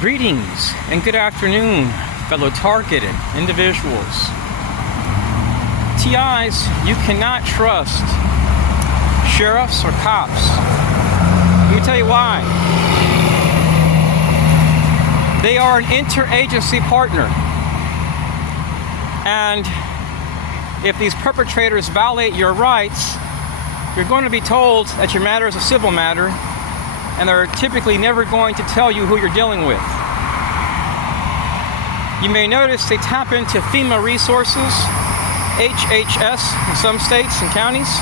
Greetings and good afternoon, fellow targeted individuals. TIs, you cannot trust sheriffs or cops. Let me tell you why. They are an interagency partner. And if these perpetrators violate your rights, you're going to be told that your matter is a civil matter, and they're typically never going to tell you who you're dealing with. You may notice they tap into FEMA resources, HHS in some states and counties.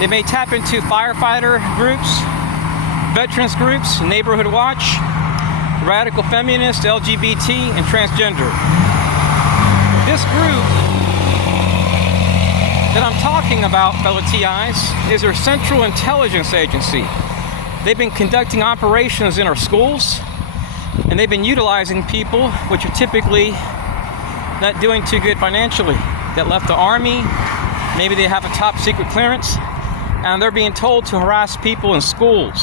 They may tap into firefighter groups, veterans groups, Neighborhood Watch, radical feminist, LGBT, and transgender. This group that I'm talking about, fellow TIs, is their Central Intelligence Agency. They've been conducting operations in our schools, and they've been utilizing people which are typically not doing too good financially, that left the Army, maybe they have a top secret clearance, and they're being told to harass people in schools.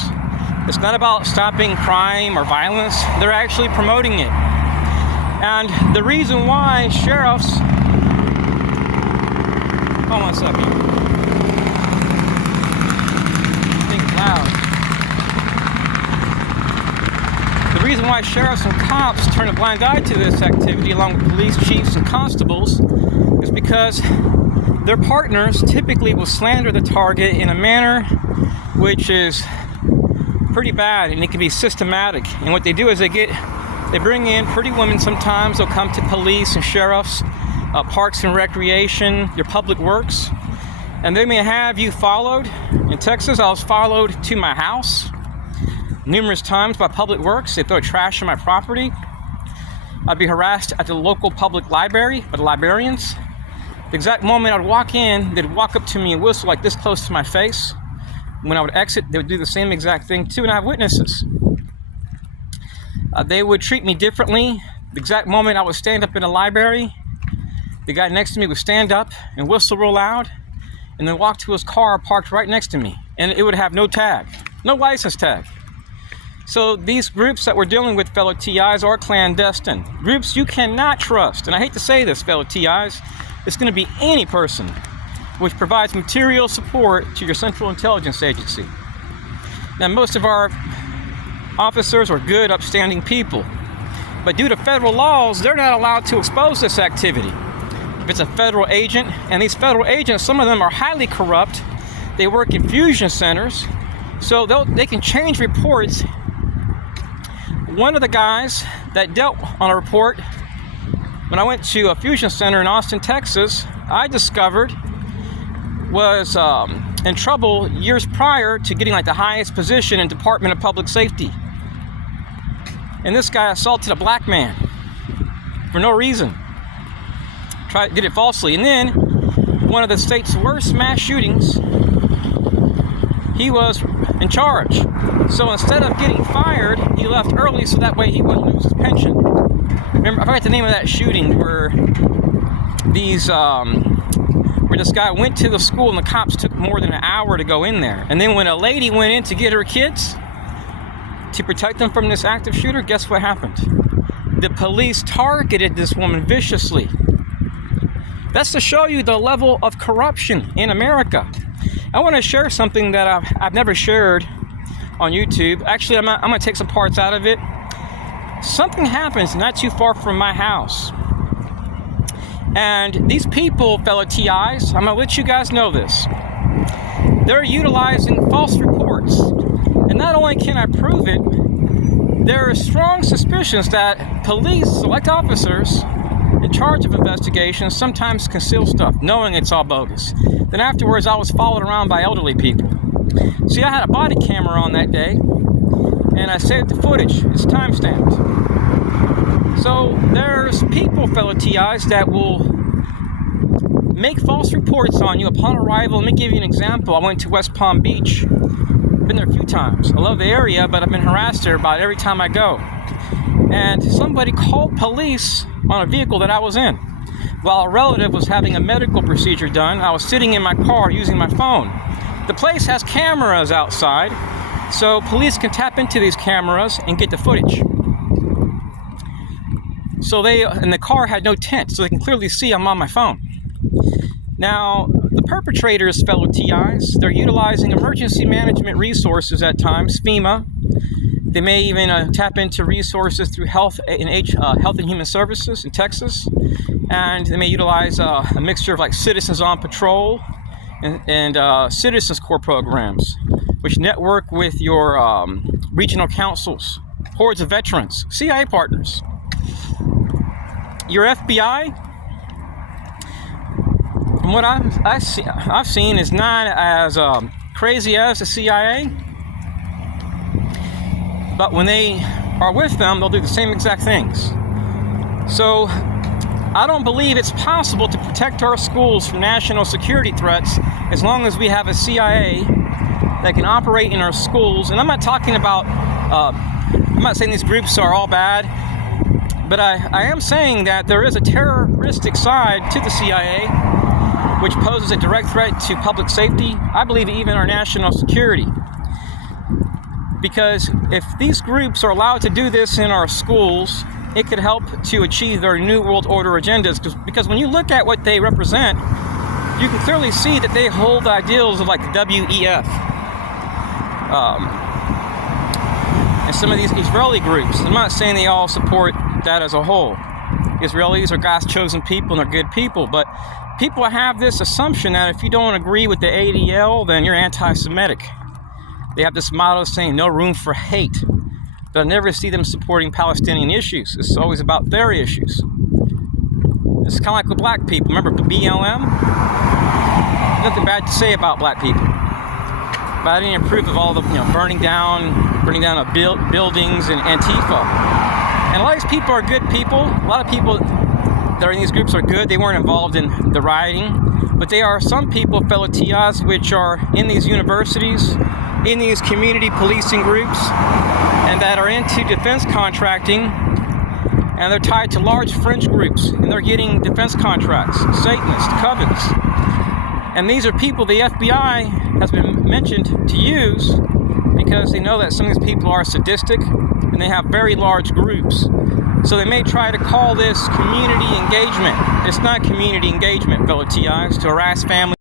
It's not about stopping crime or violence, they're actually promoting it. And the reason why sheriffs... Hold on a second. I think it's loud. The reason why sheriffs and cops turn a blind eye to this activity, along with police chiefs and constables, is because their partners typically will slander the target in a manner which is pretty bad, and it can be systematic. And what they do is they bring in pretty women. Sometimes they'll come to police and sheriffs, parks and recreation, your public works, and they may have you followed. In Texas, I was followed to my house numerous times by public works. They throw trash on my property. I'd be harassed at the local public library by the librarians. The exact moment I'd walk in, they'd walk up to me and whistle like this close to my face. When I would exit, they would do the same exact thing too, and I have witnesses. They would treat me differently. The exact moment I would stand up in the library, the guy next to me would stand up and whistle real loud, and then walk to his car parked right next to me, and it would have no tag, no license tag. So these groups that we're dealing with, fellow TIs, are clandestine. Groups you cannot trust. And I hate to say this, fellow TIs, it's going to be any person which provides material support to your Central Intelligence Agency. Now, most of our officers are good, upstanding people. But due to federal laws, they're not allowed to expose this activity. If it's a federal agent, and these federal agents, some of them are highly corrupt. They work in fusion centers, so they can change reports. One of the guys that dealt on a report, when I went to a fusion center in Austin, Texas, I discovered was in trouble years prior to getting like the highest position in Department of Public Safety. And this guy assaulted a black man for no reason. Did it falsely. And then one of the state's worst mass shootings, he was in charge. So instead of getting fired, he left early so that way he wouldn't lose his pension. Remember, I forgot the name of that shooting where this guy went to the school and the cops took more than an hour to go in there. And then when a lady went in to get her kids to protect them from this active shooter, guess what happened? The police targeted this woman viciously. That's to show you the level of corruption in America. I want to share something that I've never shared on YouTube. Actually, I'm going to take some parts out of it. Something happens not too far from my house. And these people, fellow TIs, I'm going to let you guys know this. They're utilizing false reports. And not only can I prove it, there are strong suspicions that police, select officers in charge of investigations, sometimes conceal stuff, knowing it's all bogus. Then afterwards, I was followed around by elderly people. See, I had a body camera on that day, and I saved the footage. It's time-stamped. So there's people, fellow TIs, that will make false reports on you upon arrival. Let me give you an example. I went to West Palm Beach. Been there a few times. I love the area, but I've been harassed there about every time I go. And somebody called police on a vehicle that I was in. While a relative was having a medical procedure done, I was sitting in my car using my phone. The place has cameras outside, so police can tap into these cameras and get the footage. So and the car had no tint, so they can clearly see I'm on my phone. Now, the perpetrators, fellow TIs, they're utilizing emergency management resources at times, FEMA. They may even tap into resources through Health and Human Services in Texas. And they may utilize a mixture of like Citizens on Patrol and Citizens Corps programs, which network with your regional councils, hordes of veterans, CIA partners. Your FBI, from what I've seen, is not as crazy as the CIA. But when they are with them, they'll do the same exact things. So I don't believe it's possible to protect our schools from national security threats as long as we have a CIA that can operate in our schools. And I'm not talking about, I'm not saying these groups are all bad, but I am saying that there is a terroristic side to the CIA which poses a direct threat to public safety, I believe even our national security. Because if these groups are allowed to do this in our schools, it could help to achieve their New World Order agendas. Because when you look at what they represent, you can clearly see that they hold the ideals of like the WEF. And some of these Israeli groups, I'm not saying they all support that as a whole. Israelis are God's chosen people and they're good people, but people have this assumption that if you don't agree with the ADL, then you're anti-Semitic. They have this motto saying no room for hate, but I never see them supporting Palestinian issues. It's always about their issues. It's kind of like with black people. Remember the BLM? Nothing bad to say about black people, but I didn't approve of all the burning down of buildings and Antifa. And a lot of these people are good people. A lot of people that are in these groups are good. They weren't involved in the rioting, but they are some people, fellow TIs, which are in these universities, in these community policing groups, and that are into defense contracting, and they're tied to large fringe groups, and they're getting defense contracts, Satanists, covens. And these are people the FBI has been mentioned to use because they know that some of these people are sadistic and they have very large groups. So they may try to call this community engagement. It's not community engagement, fellow TIs, to harass families.